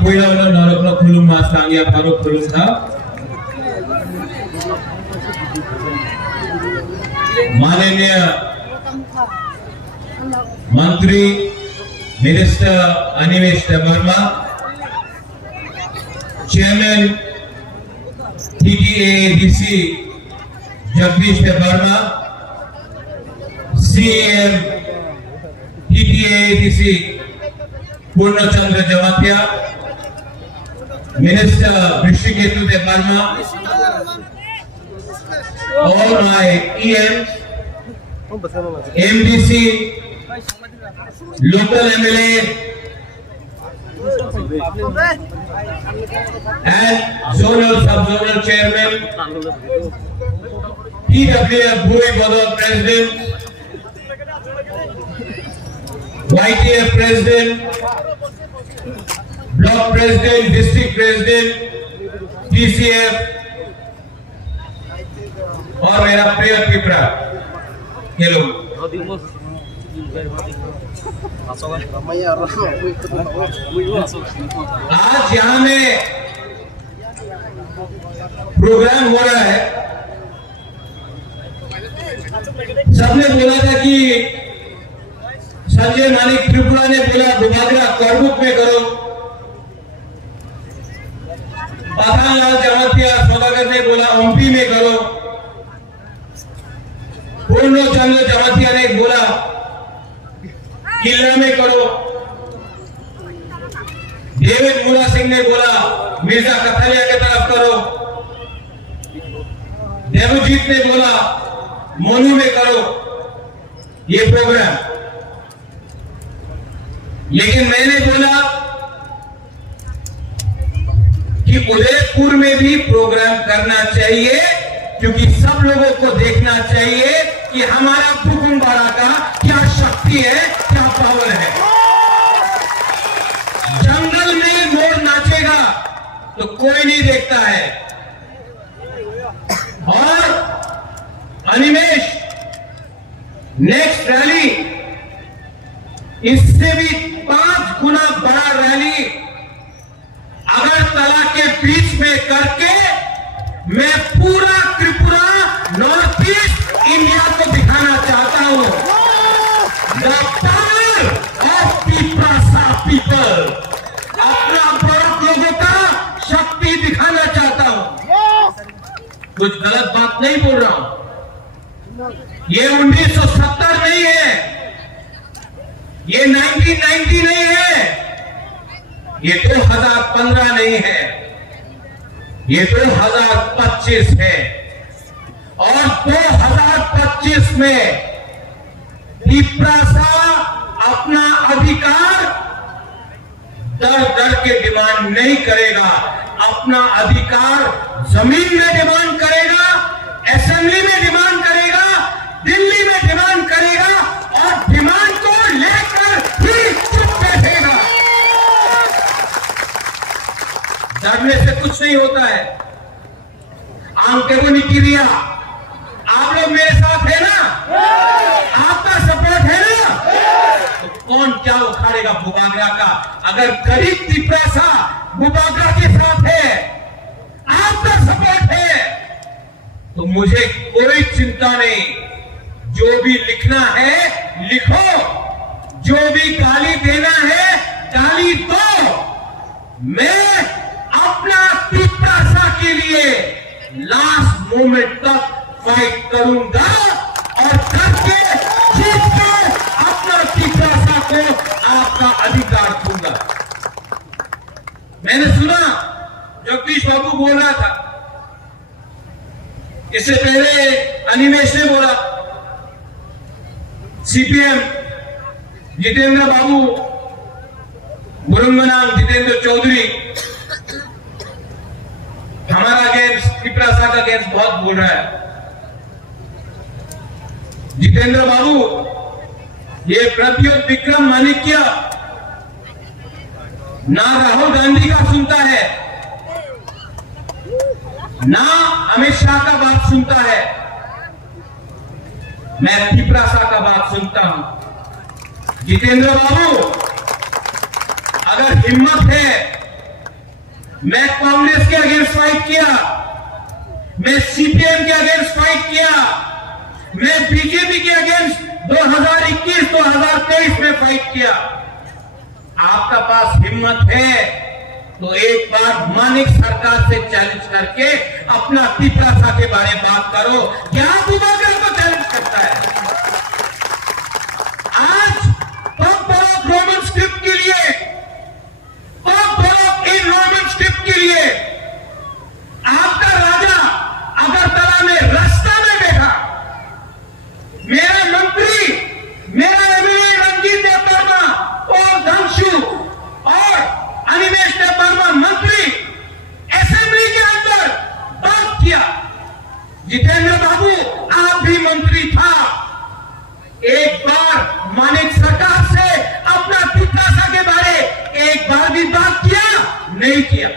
पहिला नरकन खुलुम मास्तांगिया फारूक खुलुम था माननीय मंत्री minister Animesh Verma, chairman TTADC Jagdish Verma, CM TTADC Purnachandra Jamatia, minister Rishiketu Verma, all my EMs, MDC, local MLA, and zonal sub-zonal chairman, TWF Bhuj Badal president, YTF president, block president, district president, TCF और मेरा प्रिय पिपरा ये लोग आज यहाँ में प्रोग्राम हो रहा है। सबने बोला था कि संजय मानिक त्रिपुरा ने बोला बुबागरा करमुक में करो, पाठानलाल जमातिया सौदागर ने बोला ओमपी में करो, पूर्णचंद्र जमातिया ने बोला किला में करो, डेविड मूला सिंह ने बोला मिर्जा कथलिया के तरफ करो, देवजीत ने बोला मोनू में करो ये प्रोग्राम। लेकिन मैंने बोला कि उदयपुर में भी प्रोग्राम करना चाहिए, क्योंकि सब लोगों को देखना चाहिए कि हमारा बुकुमबाड़ा का क्या शक्ति है, क्या पावर है। जंगल में मोर नाचेगा तो कोई नहीं देखता है, और अनिमेश नेक्स्ट रैली इससे भी 5 गुना बड़ा रैली अगरतला के बीच में करके मैं पूरा त्रिपुरा नॉर्थ ईस्ट इंडिया को दिखाना चाहता हूं। द पावर ऑफ पिपरासा पीपल, अपना बड़ा लोगों का शक्ति दिखाना चाहता हूं। कुछ गलत बात नहीं बोल रहा हूं। ये 1970 नहीं है, ये 1990 नहीं है, ये 2015 नहीं है, ये 2025 है। और 2025 में पिपरासा अपना अधिकार दर दर के डिमांड नहीं करेगा, अपना अधिकार जमीन में डिमांड करेगा, असेंबली में डिमांड करेगा, दिल्ली में डिमांड करेगा, और डिमांड को लेकर ही चुप बैठेगा। डरने से कुछ नहीं होता है। आंखें को निकिरिया, आप लोग मेरे साथ है ना, आपका सपोर्ट है ना, तो कौन क्या उखाड़ेगा बुबागरा का। अगर गरीब पिपरासा बुबागरा के साथ है, आपका सपोर्ट है, तो मुझे कोई चिंता नहीं। जो भी लिखना है लिखो, जो भी गाली देना है गाली दो। मैं अपना पिपरासा के लिए लास्ट मोमेंट तक फाइट करूंगा, और करके जीत के अपना पिपरासा को आपका अधिकार दूंगा। मैंने सुना जगदीश बाबू बोल रहा था, इससे पहले अनिमेश ने बोला, CPM जितेंद्र बाबू, बुरंगनाम जितेंद्र चौधरी हमारा अगेंस्ट पिपरासा का अगेंस्ट बहुत बोल रहा है। जितेंद्र बाबू, ये प्रद्योत विक्रम माणिक्य ना राहुल गांधी का सुनता है, ना अमित शाह का बात सुनता है। मैं तिपरासा का बात सुनता हूं। जितेंद्र बाबू, अगर हिम्मत है, मैं कांग्रेस के अगेंस्ट फाइट किया, मैं सीपीएम के अगेंस्ट फाइट किया, मैं बीजेपी के अगेंस्ट 2021-2023 में फाइट किया। आपका पास हिम्मत है तो एक बार मानिक सरकार से चैलेंज करके अपना तिपरासा के बारे में बात करो। क्या बुबाकर को चैलेंज करता है? आज रोमन स्क्रिप्ट के लिए, इन रोमन स्क्रिप्ट के लिए आपका राजा अगरतला में रास्ता में बैठा, मेरा मंत्री, मेरा एमएलए रंजीत देव वर्मा और धनशु और अनिमेश देव वर्मा मंत्री असेंबली के अंदर बात किया। जितेंद्र बाबू, आप भी मंत्री था, एक बार मानिक सरकार से अपना तिपरासा के बारे एक बार भी बात किया? नहीं किया।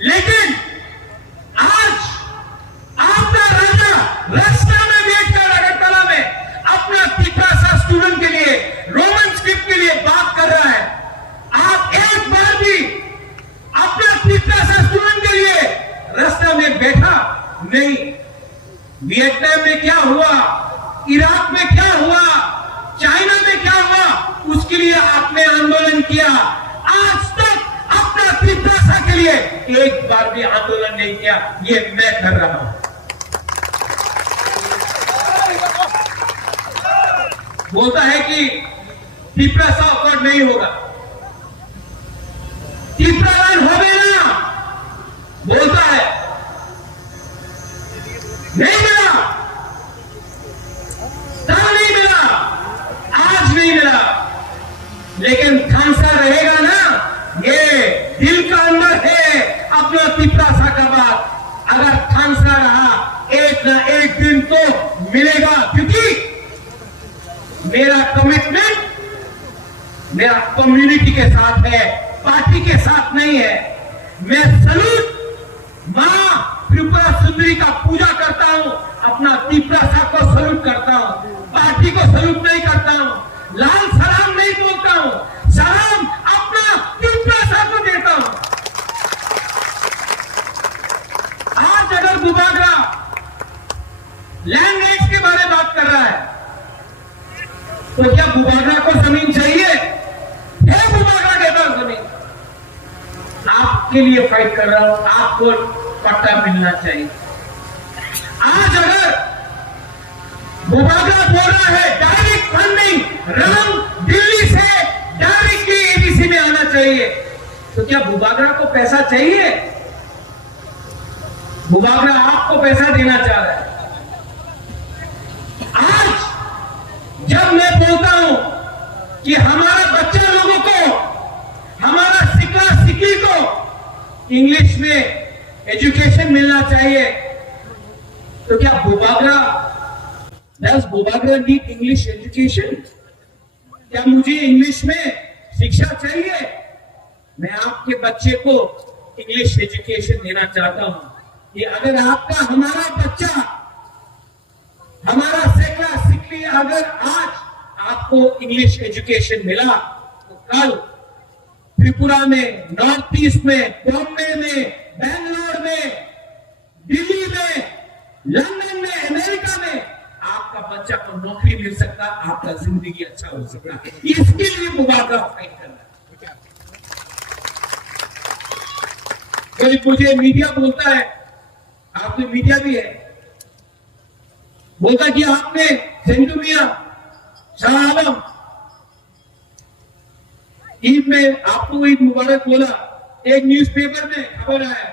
लेकिन आज आपका राजा रास्ता में बैठकर अगरतला में अपना तिपरासा स्टूडेंट के लिए, रोमन स्क्रिप्ट के लिए बात कर रहा है। आप एक बार भी अपना तिपरासा स्टूडेंट के लिए रास्ता में बैठा नहीं। वियतनाम में क्या हुआ, इराक में क्या हुआ, चाइना में क्या हुआ, उसके लिए आपने आंदोलन किया। आज तक अपना तिपरासा के लिए एक बार भी आंदोलन नहीं किया। ये मैं कर रहा हूं। बोलता है कि तिपरासा अकॉर्ड नहीं होगा, तिपरालन हो गया ना, बोलता है नहीं मिला, नहीं मिला, आज नहीं मिला, लेकिन खांसा रहेगा ना। ये दिल का अंदर है अपना तिपरासा का बात। अगर खांसा रहा, एक ना एक दिन तो मिलेगा, क्योंकि मेरा कमिटमेंट मेरा कम्युनिटी के साथ है, पार्टी के साथ नहीं है। मैं सलूट मां त्रिपुरा सुंदरी का पूजा करता हूं, अपना तिपरासा को सलूट करता हूं, पार्टी को सलूट नहीं करता हूं, लाल सलाम नहीं बोलता हूं, सलाम अपना तिपरासा को देता हूं। आज अगर बुबागरा लैंड राइट्स के बारे में बात कर रहा है, तो क्या बुबागरा को जमीन चाहिए? है बुबागरा के पास जमीन? आपके लिए फाइट कर रहा हूं, आपको पट्टा मिलना चाहिए। आज अगर बुबागरा बोल रहा है डायरेक्ट फंडिंग रंग दिल्ली से डायरेक्टली एबीसी में आना चाहिए, तो क्या बुबागरा को पैसा चाहिए? बुबागरा आपको पैसा देना चाह रहा है। आज जब मैं बोलता हूं कि हमारा बच्चा लोगों को, हमारा सिक्का सिक्की को इंग्लिश में एजुकेशन मिलना चाहिए, तो क्या does Bubagra need English education? क्या मुझे इंग्लिश में शिक्षा चाहिए? मैं आपके बच्चे को इंग्लिश एजुकेशन देना चाहता हूं कि अगर आपका, हमारा बच्चा, हमारा सिक्का सिक्की अगर आज आपको इंग्लिश एजुकेशन मिला, तो कल त्रिपुरा में, नॉर्थ ईस्ट में, बॉम्बे में, बेंगलोर में, दिल्ली में, लंदन में, अमेरिका में आपका बच्चा को नौकरी मिल सकता, आपका जिंदगी अच्छा हो सकता। इसके लिए बुबागरा फाइट करना। मुझे मीडिया बोलता है, आपको मीडिया भी है, बोलता कि आपने सेंटू मियां, शाह आलम ईद में आपको ईद मुबारक बोला। एक न्यूज़पेपर में खबर आया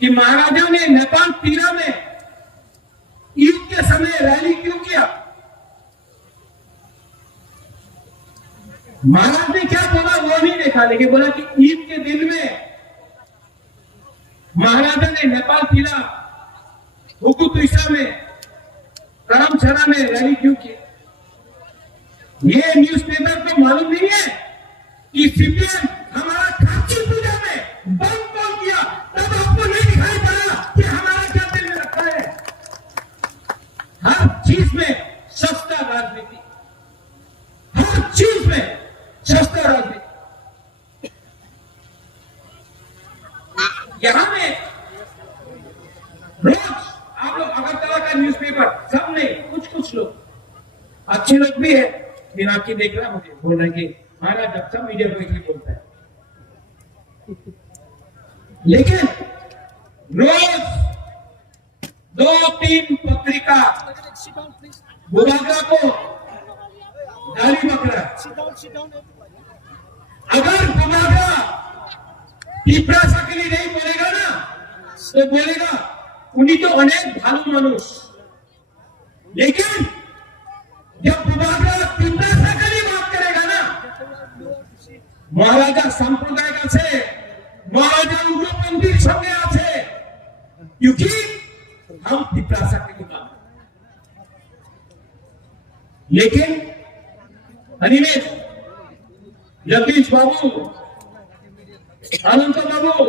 कि महाराजा ने नेपाल तीरा में ईद के समय रैली क्यों किया? महाराज ने क्या बोला वो नहीं देखा, लेकिन बोला कि ईद के दिन में महाराजा ने नेपाल तीरा, हुकुतुइसा में, करमछरा में रैली क्यों की? ये न्यूज़पेपर को मालूम नहीं है कि सीपीएम हमारा खाची पूजा में बम कौन किया, तब आपको नहीं दिखाई पड़ा कि हमारा क्या दिल में रखा है। हर चीज में सस्ता राजनीति, हर चीज में सस्ता राजनीति। यहां में रोज आप लोग अगरतला का न्यूज़पेपर, सब नहीं, कुछ लोग अच्छे लोग भी है, मीनाक्षी देख रहा मुझे बोल रहे कि महाराज जब सब मीडिया को इसलिए बोलता है, लेकिन रोज 2-3 पत्रिका बुबागरा को गाली बक रहा है। अगर बुबागरा पिपरासा के लिए नहीं बोलेगा ना, तो बोलेगा उन्हीं तो अनेक भालू मानुष। लेकिन जब बुबागरा पिपरासा के लिए बात करेगा ना, महाराजा संप्रदाय का से, महाराजा उग्रपंथी संगे आछे, क्योंकि हम पिपरासा के लिए बात। लेकिन अनिमेश, जगदीश बाबू, अनंत बाबू,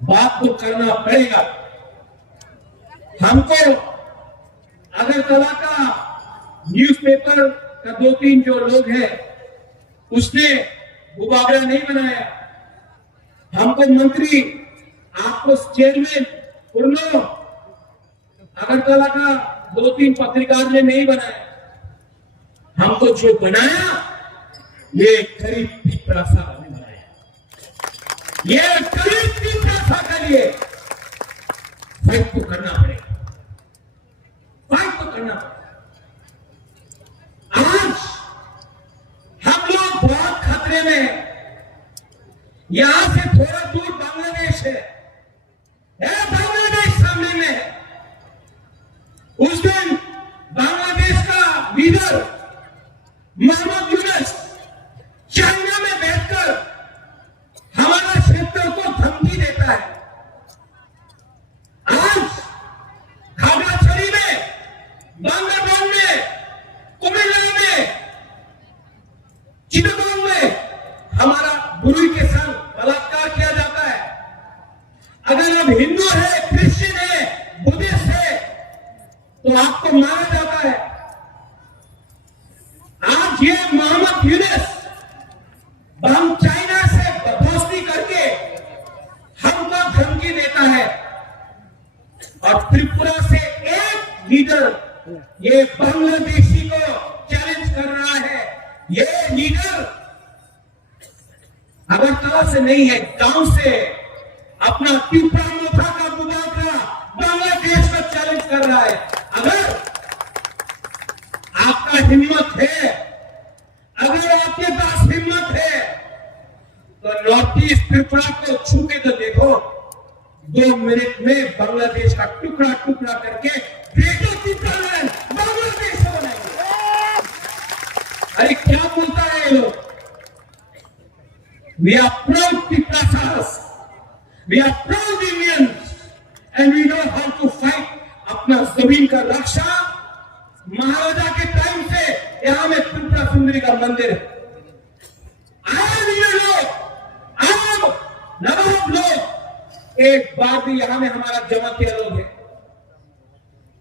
बात तो करना पड़ेगा हमको। अगरतला का न्यूज़पेपर का 2-3 जो लोग हैं, उसने बुबागरा नहीं बनाया। हमको मंत्री, आपको चेयरमैन पूर्ण अगरतला का 2-3 पत्रकार ने नहीं बनाया। हमको जो बनाया ये करीब पिपरासा ने बनाया। ये करीब पिपरासा के लिए फाइट तो करना पड़ेगा, फाइट तो करना पड़ेगा। आज हम लोग बहुत खतरे में हैं। यहां से थोड़ा दूर बांग्लादेश है, बांग्लादेश सामने में है। उस दिन बांग्लादेश का लीडर मोहम्मद यूनुस चाइना में बैठकर हमारा क्षेत्र को धमकी देता है। आज खागड़ाछड़ी में, बांगाबांग में, कुमिल्ला में, चिटगांव में हमारा गुरु के संग बलात्कार किया जाता है। अगर आप हिंदू है, क्रिश्चियन है, बुद्धिस्ट है, तो आपको मारा जाता है। आज ये मोहम्मद यूनुस हम चाइना से दोस्ती करके हमको धमकी देता है, और त्रिपुरा से एक लीडर ये बांग्लादेशी को चैलेंज कर रहा है। ये लीडर अगरतला से नहीं है, गांव से, अपना पिपरा मोथा का बुबागरा बांग्लादेश को चैलेंज कर रहा है। अगर आपका हिम्मत है, अगर आपके पास हिम्मत है, तो नॉर्थ ईस्ट त्रिपुरा को छू के तो देखो। 2 मिनट में बांग्लादेश का टुकड़ा टुकड़ा करके ग्रेटर त्रिपुरालैंड बांग्लादेश को बनाएंगे। अरे क्या बोलता है ये लोग? We are proud Triprasas, we are proud Indians, and we know how to fight। अपना जमीन का रक्षा महाराजा के टाइम से यहां में त्रिपुरा सुंदरी का मंदिर है। आम ये लोग, आम नवाब लोग एक बार भी यहां में हमारा जमा किया लोग है,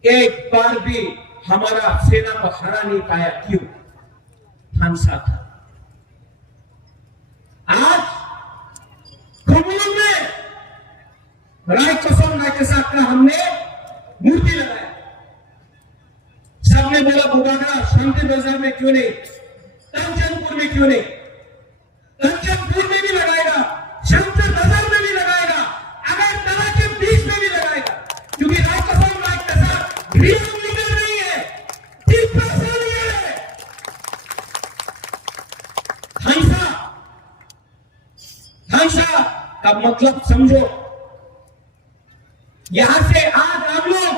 एक बार भी हमारा सेना को हरा नहीं पाया। क्यों? थानसा था। आज कमलों में राय के साथ का हमने मूर्ति लगाया। सबने बोला बुबागरा शांति बाजार में क्यों नहीं, कंचनपुर में क्यों नहीं? कंचनपुर में भी लगाएगा, शांति बाजार में भी लगाएगा, अगरतला के बीच में भी लगाएगा, क्योंकि राय के साथ रियल लीडर नहीं है, त्रिपुरा लीडर है। हंसा का मतलब समझो। यहां से आज हम लोग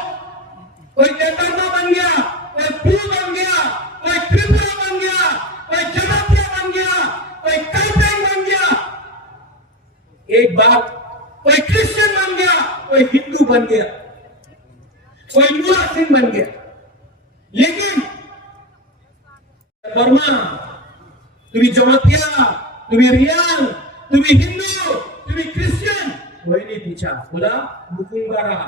कोई तेतरमा बन गया, कोई पू बन गया, कोई त्रिपुरा बन गया, कोई जमातिया बन गया, कोई कैपेंग बन गया, एक बार कोई क्रिश्चियन बन गया, कोई हिंदू बन गया, कोई मुला सिंह बन गया। लेकिन बर्मा, तुम्हें जमातिया, तुम्हें रियान, तुम्हें हिंदू, तुम्हें क्रिश्चियन, कोई नहीं पूछा, बोला मुकुंगा रहा।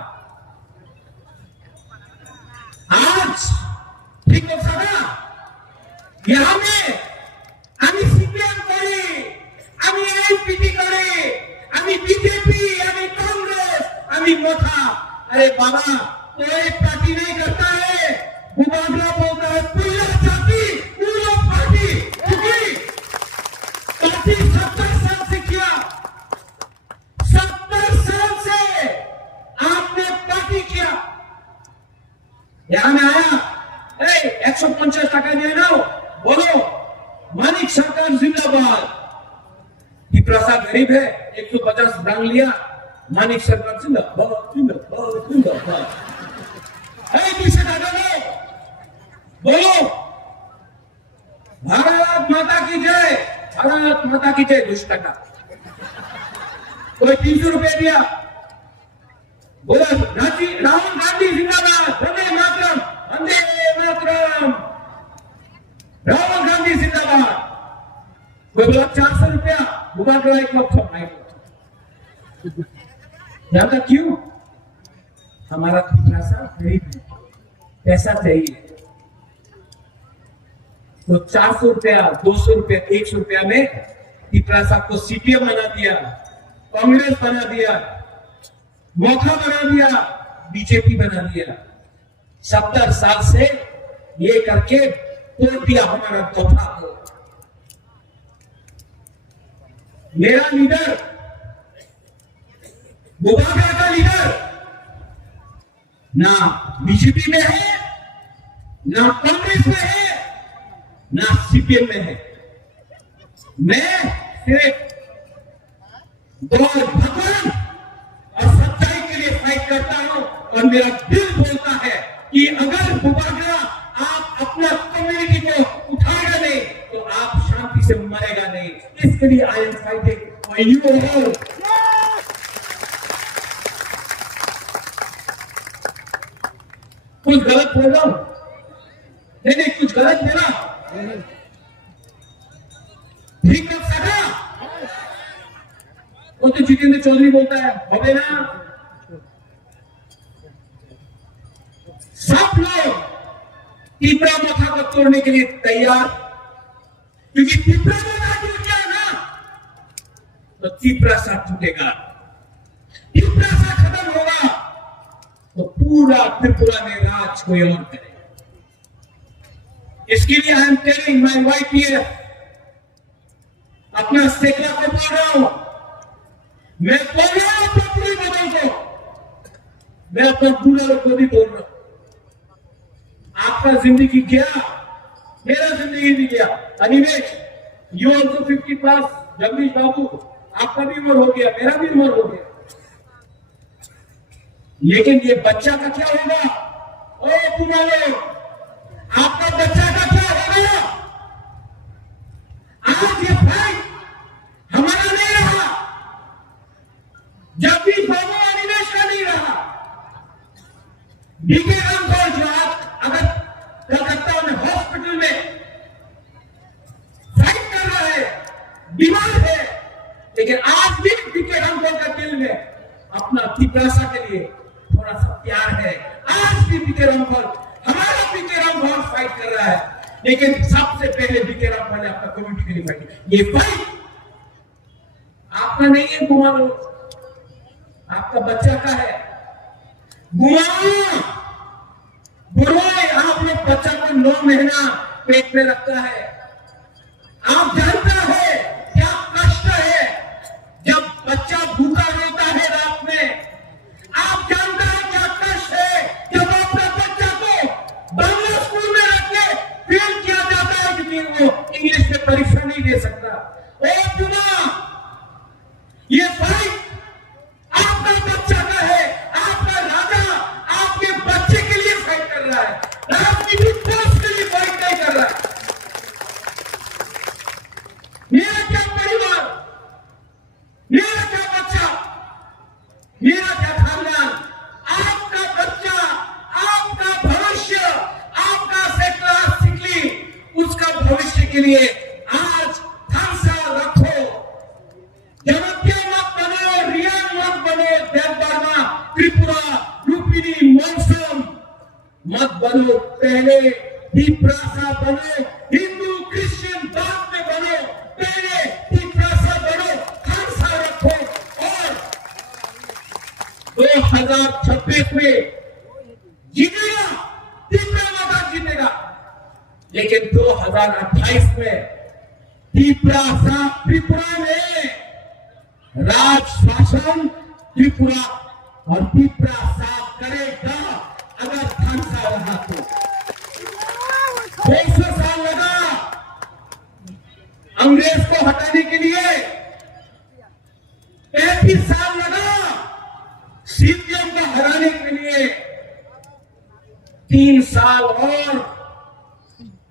ঠিক কথা না? গ্রামে আমি সিপিএম করি, আমি এনপিপি করি, আমি बीजेपी, আমি कांग्रेस, আমি मोथा। अरे बाबा, कोई पार्टी नहीं करता है। बुबागला बोलता है पूरा जाति, पूरा पार्टी। क्योंकि पार्टी 70 साल से किया, 70 साल से आपने पार्टी किया। यहाँ में आया, 150 টাকা নিয়ে নাও, बोलो मानिक सरकार जिंदाबाद। पिपरासा गरीब है, 150 ब्रांड लिया, मानिक सरकार जिंदाबाद जिंदाबाद जिंदाबाद। पीछे टाका लो, बोलो भारत माता की जय, भारत माता की जय। 200 টাকা। कोई 300 रुपए दिया, बोला राहुल गांधी जिंदाबाद, वंदे मातरम, वंदे मातरम, राहुल गांधी जिंदाबाद। कोई बोला 400 रुपया, बुबा का एक लोग ज्यादा क्यों? हमारा पिपरासा गरीब है, पैसा चाहिए। तो 400 रुपया, 200 रुपया, 100 रुपया में पिपरासा को सीपीएम बना दिया, कांग्रेस बना दिया, मोथा बना दिया, बीजेपी बना दिया। 70 साल से ये करके तोड़ दिया हमारा मोथा को। मेरा लीडर, बुबागरा का लीडर ना बीजेपी में है, ना कांग्रेस में है, ना सीपीएम में है। मैं सिर्फ भगवान और सच्चाई के लिए फाइट करता हूं। और मेरा दिल बोलता है कि अगर बुबागरा आप अपना कम्युनिटी को उठाएगा नहीं तो आप शांति से मरेगा नहीं। इसके लिए I am fighting for you all. कुछ गलत बोल रहा हूं? नहीं, कुछ गलत बोला? ठीक कर सका? वो तो जितेंद्र चौधरी बोलता है होगे ना। सब लोग पिपरा मोथा को तोड़ने के लिए तैयार, क्योंकि पिपरा मोथा टूट गया ना तो पिपरासा टूटेगा। पिपरासा खत्म होगा तो पूरा त्रिपुरा में राज कोई और करे। इसके लिए I am telling my wife here, अपना सेकरा को बोल रहा हूं, मैं बोल रहा हूं अपने पूरे बदल को, मैं अपना पूरा को भी बोल रहा हूं। आपका जिंदगी गया, मेरा जिंदगी भी गया। अनिमेश, यू ऑल्सो 50+, जगदीश बाबू आपका भी उम्र हो गया, मेरा भी उम्र हो गया। लेकिन ये बच्चा का क्या होगा? ओ तुम्हारे, आपका बच्चा का क्या होगा? आज ये फाइट हमारा नहीं रहा, जगदीश बाबू अनिमेश का नहीं रहा। डीके रामगौर जो आज अगर कलकत्ता में हॉस्पिटल में फाइट कर रहा है, बीमार है, लेकिन आज भी डीके रामगौर का दिल में अपना पिपरासा के लिए थोड़ा सा प्यार है। आज भी डीके रामगौर, हमारा डीके रामगौर फाइट कर रहा है, लेकिन सबसे पहले डीके रामगौर ने अपना कम्युनिटी के लिए फाइट। ये फाइट आपका नहीं है, घुमा लो, आपका बच्चा का है, घुमाओ। बुराई आप लोग बच्चा को 9 महीना पेट में रखता है। आप जानता है क्या कष्ट है जब बच्चा भूखा रोता है रात में। आप जानता है क्या कष्ट है जब अपने बच्चा को बांग्ला स्कूल में रख के फेल किया जाता है क्योंकि वो इंग्लिश में परीक्षा नहीं दे सकता। ओ पुना, ये फाइट आपका बच्चा का है, आपका राजा आपके बच्चे के लिए फाइट कर रहा है, राजनीतिक पोस्ट के लिए फाइट नहीं कर रहा है। मेरा क्या परिवार, मेरा क्या बच्चा, मेरा क्या खानदान, आपका बच्चा, आपका भविष्य, आपका सेक्टर सिकली, उसका भविष्य के लिए आज थांसा रखो। जनप्रिय मत बनो, रियान मत बनो, देवबर्मा, त्रिपुरा, लुम्बिनी, मौसम मत बनो। पहले ही तिपरासा बनो, हिंदू क्रिश्चियन बाद में बनो, पहले तिपरासा बनो, खालसा रखो और 2026 में जीतेगा, तिपरा जीतेगा। लेकिन 2028 में तिपरासा त्रिपुरा में राज शासन त्रिपुरा और तिपरा साफ करेगा अगर खालसा रहा तो। 200 साल लगा अंग्रेज को हटाने के लिए, 35 साल लगा सीपीएम को हराने के लिए, 3 साल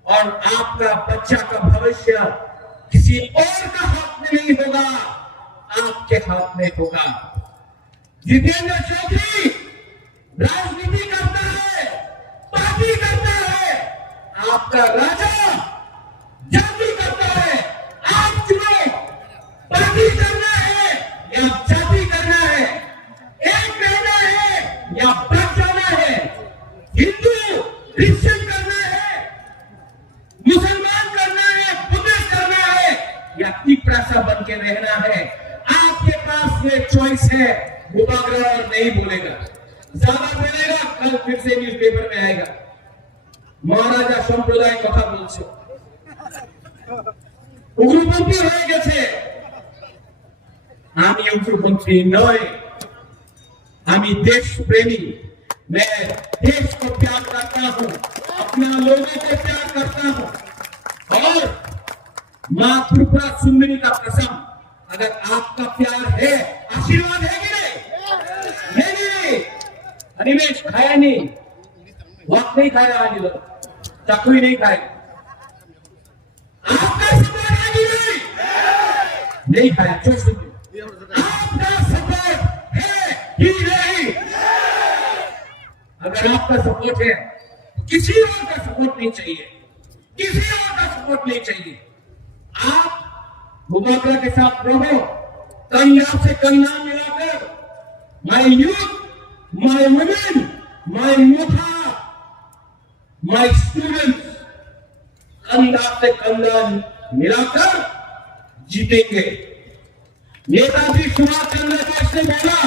और आपका बच्चा का भविष्य किसी और का हाथ में नहीं होगा, आपके हाथ में होगा। जितेंद्र चौधरी राजनीति करता है, पार्टी करता है, आपका राजा जाति करता है। आप चुनो, पार्टी करना है या जाति करना है, एक रहना है या बच जाना है, हिंदू क्रिश्चियन करना है, मुसलमान करना है, बुद्धिस्ट करना है या तिपरासा बन के रहना है। आपके पास ये चॉइस है। बुबागरा और नहीं बोलेगा, ज्यादा बोलेगा कल फिर से न्यूज़पेपर में आएगा महाराजा संप्रदाय कथा बोलছে, उग्रपंथी হয়ে গেছে। আমি उग्रपंथी নয়, আমি देश प्रेमी। मैं देश को प्यार करता हूं, अपना लोगों को प्यार करता हूं और मां त्रिपुरा सुंदरी का कसम, अगर आपका प्यार है, आशीर्वाद है कि नहीं? नहीं। अनिमेश खाया नहीं, वक्त नहीं खाया, आज लोग चकुई नहीं खाए। आपका सपोर्ट है कि नहीं खाया? आपका सपोर्ट है कि नहीं? अगर आपका सपोर्ट है तो किसी और का सपोर्ट नहीं चाहिए, किसी और का सपोर्ट नहीं चाहिए। आप बुबागरा के साथ रहो, कंधा से कंधा मिलाकर, my youth, my women, my Motha, my students, कंधा से कंधा मिलाकर जीतेंगे। नेताजी सुभाष चंद्र बोस ने बोला,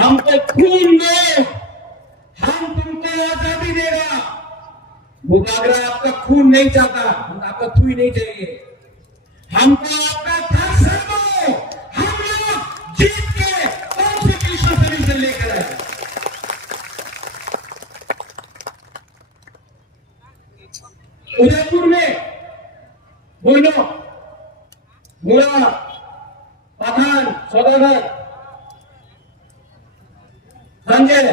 हमको खून दो, हम तुमको आजादी देगा। बुबागरा आपका खून नहीं चाहता, आपका थूई नहीं चाहिए, हमको आपका फैसला दो, हम लोग जीत के कॉन्स्टिट्यूशन से लेकर आए। उदयपुर में बोलो, मुरा, पठान, सौदागर, संजय,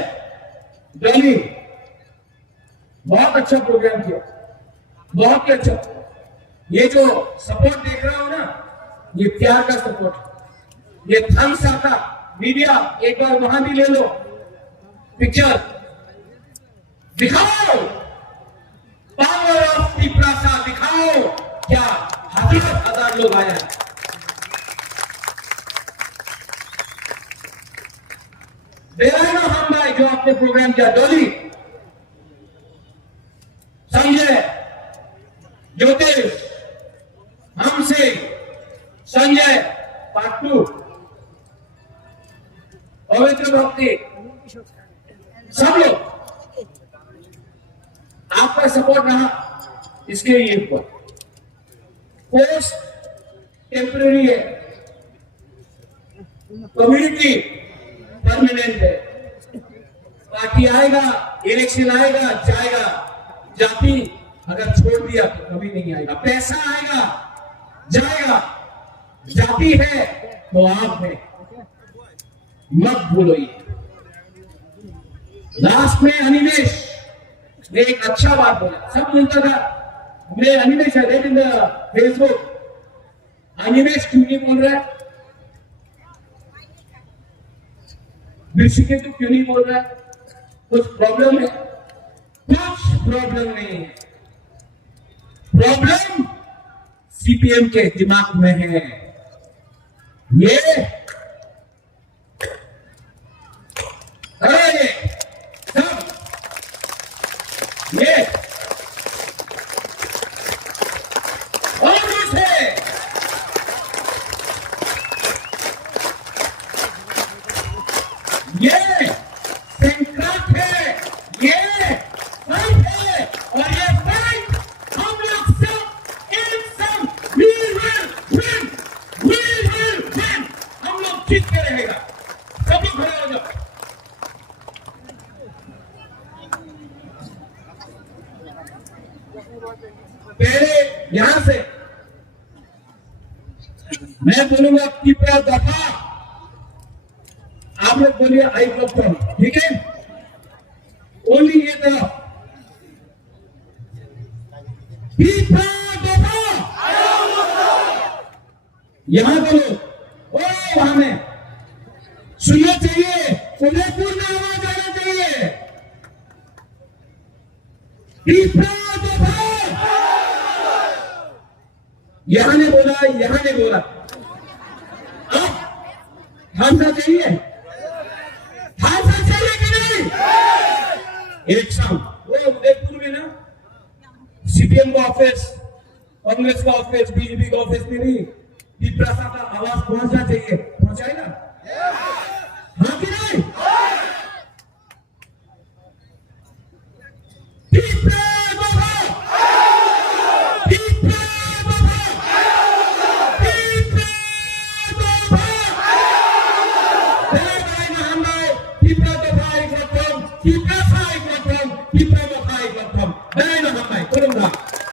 दिल्ली, बहुत अच्छा प्रोग्राम किया, बहुत ही अच्छा। ये जो सपोर्ट देख रहा हो ना, ये प्यार का सपोर्ट है। ये थम्स आता मीडिया, एक बार वहां भी ले लो, पिक्चर दिखाओ, पावर ऑफ तिपरासा दिखाओ। क्या 1000 लोग आया है। देवाना हम भाई जो आपने प्रोग्राम किया, डोली, संजय, ज्योतिष, हमसे, संजय, पाटू, पवित्र भक्ति, सब लोग आपका सपोर्ट रहा, इसके लिए पोस्ट टेम्पररी है, कम्युनिटी परमानेंट है। पार्टी आएगा, इलेक्शन आएगा, जाएगा। जाति अगर छोड़ दिया तो कभी नहीं आएगा। पैसा आएगा, जाएगा। जाति है तो आप है, मत भूलो ये। लास्ट में अनिमेश ने एक अच्छा बात बोला, सब बोलता था मैं अनिमेश है इन फेसबुक, अनिमेश क्यों नहीं बोल रहा है, ऋषिकेश क्यों नहीं बोल रहा है, कुछ प्रॉब्लम है? कुछ प्रॉब्लम नहीं है। प्रॉब्लम सीपीएम के दिमाग में है। ये सब ये पहले यहां से मैं बोलूंगा कृपया दफा, आप लोग बोलिए आई डॉक्टर, ठीक है? ओनली ये तरफ यहां बोलो, ओ वहां में सुनना चाहिए, उदयपुर में आवाज आना चाहिए। यहां ने बोला, यहां ने बोला, अब हादसा चाहिए, हादसा चाहिए कि नहीं? एक शाम वो उदयपुर में ना सीपीएम का ऑफिस, कांग्रेस का ऑफिस, बीजेपी का ऑफिस में नहीं, पिपरासा का आवाज पहुंचना चाहिए, पहुंचाए ना?